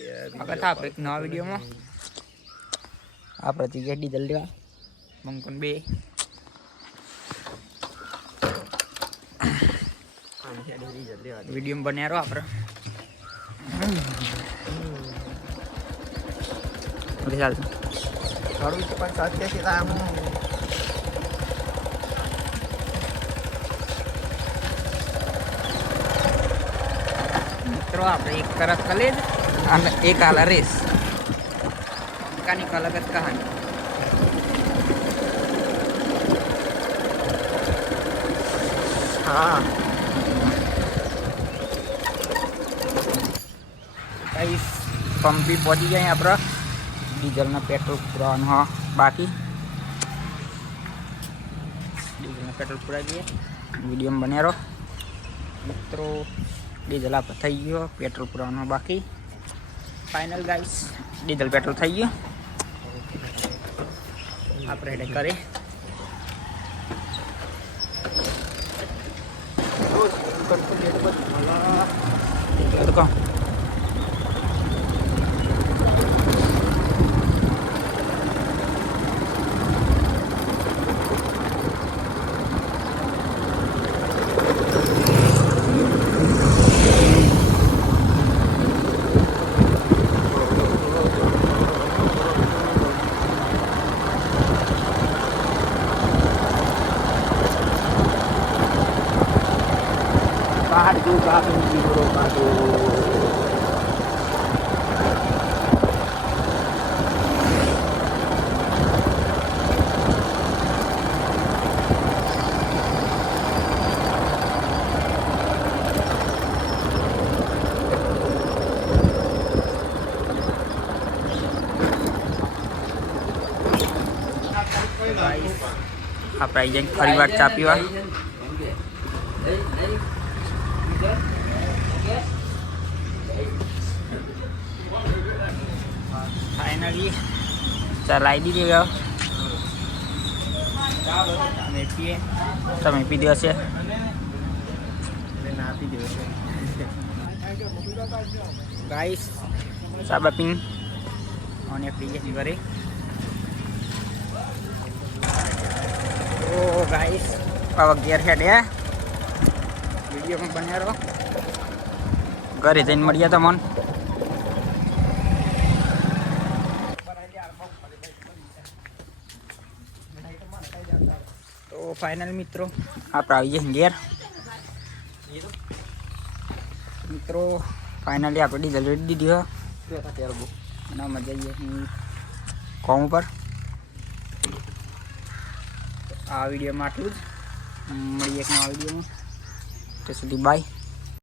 સ્વાગત આપણે એક નવા વિડીયોમાં. આપણે જઈએ ડીઝલ લેવા બંકન બે વિડીયો બન્યા રહો આપણે. ચાલ થોડું છે પણ સાચે છે આમ મિત્રો આપણે એક તરફ કલેજ અને એક આલા રેસ અલગ જ કહાની. હા ગાઈસ પંપ બી પહોંચી જાય આપણે. ડીઝલના પેટ્રોલ પુરાવાનું હા બાકી. ડીઝલના પેટ્રોલ પુરાઈ ગઈએ. વિડીયો બન્યા રહો મિત્રો. ડીઝલ આપણે થઈ ગયો, પેટ્રોલ પુરાવાનું બાકી. ફાઇનલ ગાઈસ ડીઝલ પેટ્રોલ થઈ ગયું. આપણે હેડે કરી તો કહું આપણે આવી જાય ફરી વાર ચા પીવા. ફાઇનલી ચા લાવી દીધી ગયો. અમે પીએ, તમે પી દો છે ના આપી દેવો ગાઈસ. ચા બાપીને અને પીએ ઘરે. ઓ ગાઈસ હવે ઘેર હેડ હે વિડીયોમાં બન્યા રહો. ઘરે જઈને મળીએ તમને. તો ફાઇનલ મિત્રો આપણે આવી જઈએ ઘેર. મિત્રો ફાઇનલી આપણે ડીઝલ રેડી દીધી હોય અને અમે જઈએ કોમ ઉપર. આ વિડીયોમાં આટલું જ. મળીએ એક નવા વિડીયોમાં. ત્યાં સુધી બાય.